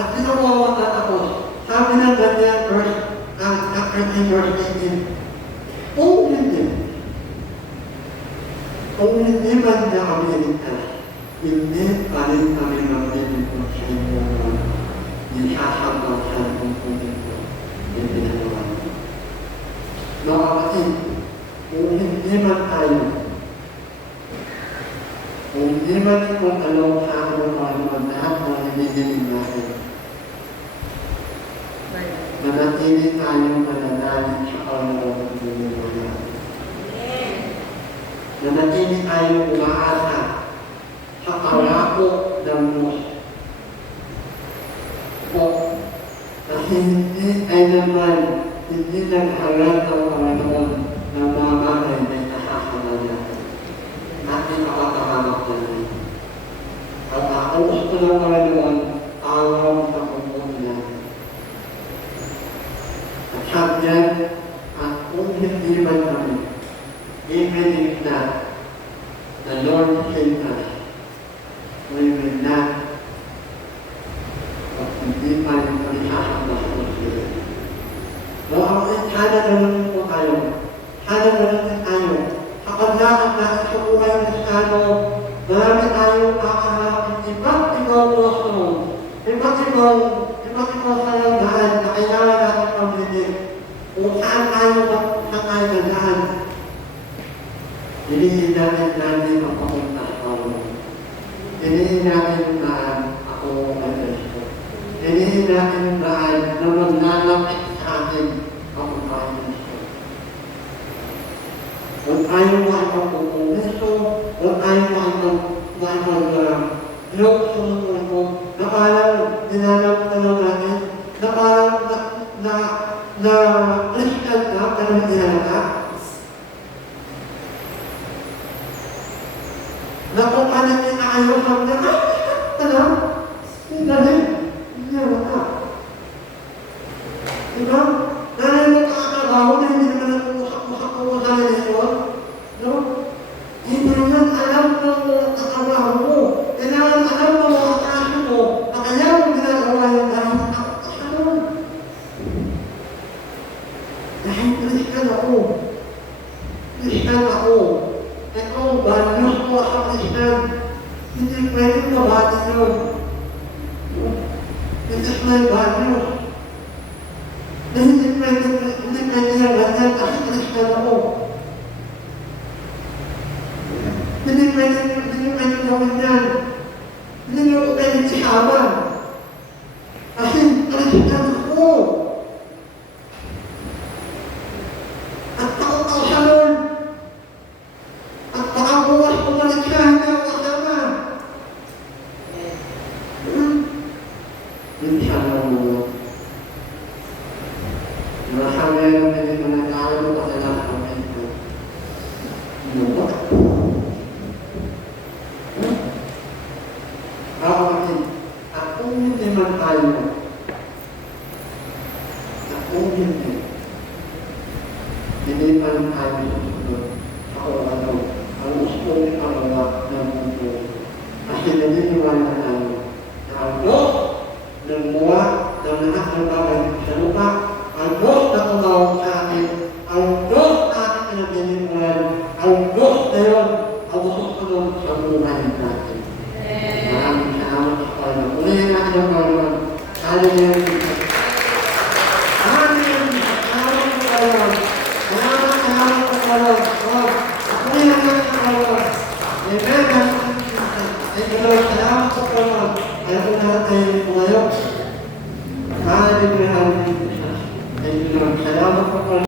At sinawawakan ako. Sabi ng ganyan verse, chapter 3 verse 18. Kung hindi man niya kami iligtas, hindi pa rin kami magliligtas sa inyo na nisasabang sa tungkulin ko yung pinagawa niyo. Mga kapatid, kung hindi man tayo, kung hindi man ikong alaw sa akin ng Panginoon, lahat ng hinihiling natin, manatili tayong mananalig sa Panginoon ng Panginoon. Manatili tayong umaasa sa pangako ng Diyos. O, kasi hindi ay naman, hindi naghalat ng Panginoon ng mga bagay na nakakala natin. Natin nakakahanap natin. At ang gusto ng Panginoon, araw sa pagbuhay natin. At sabi niya, at kung hindi man kami, even if not, the Lord sent us, we will not, at hindi pa rin kami sasama sa Diyos. No, sana ganun po tayo. Sana ganun tayo. Kapag lahat natin sa buhay ng Kristiyano, marami tayong kakaharapin iba't ibang puso, iba't ibang kalandahan na kailangan natin pamilin. Kung saan tayo magkakailandahan, hinihin natin ang papunta sa Panginoon. Hinihin natin yung daan ako ang Kristo. Hinihin natin yung daan na maglalapit sa atin ang Kristo. Huwag tayong makipagpupunso, huwag tayong makipag-log sa mundo na parang dinanap na lang natin, na parang na Christian na, pero hindi halata. Na kung ano pinakayo kang na, ano? Hindi halata. Diba? Dahil mo kakaraw na hindi naman nag-uusap-usap ko sa relasyon, no? Hindi naman alam ng kakaraw mo. Kailangan alam mo mga kaso mo, na kaya mo ginagawa yung dahil sa kakaraw. Dahil Christian ako. Christian ako. Ito, values ko sa Christian. Hindi pwedeng mabati yun. It is my values. Hindi pwede yan ganyan kasi Christian ako. Hindi pwede gawin yan. Hindi nyo ko pwede isama. Kasi Christian ako. At ako sa Lord. At makabukas ko balik siya, hindi ako kasama. Hindi siya naman. Masabi ng hindi mo nag-aaral mo kasi lang ang ito. Ano? Bakit? At kung hindi man tayo, at kung hindi man tayo susunod ako ano, ang gusto ni Panginoon ng mundo. Kasi naniniwala tayo na ang Diyos ng muwa ng lahat ng bagay sa lupa, ang Diyos na tumawag sa akin, ang Diyos na ating pinagdinimulan, ang Diyos na yun, ang susunod sa buhay natin. Maraming salamat sa Panginoon. Ulihin natin ang Panginoon. Hallelujah. Hallelujah. Salamat sa Panginoon. Salamat sa Panginoon. Ulihin natin ang Panginoon. Amen. Thank you, Lord. Salamat sa Panginoon. Kaya kung lahat tayo dito ngayon, hallelujah. Hallelujah. Thank you, Lord. Salamat sa Panginoon.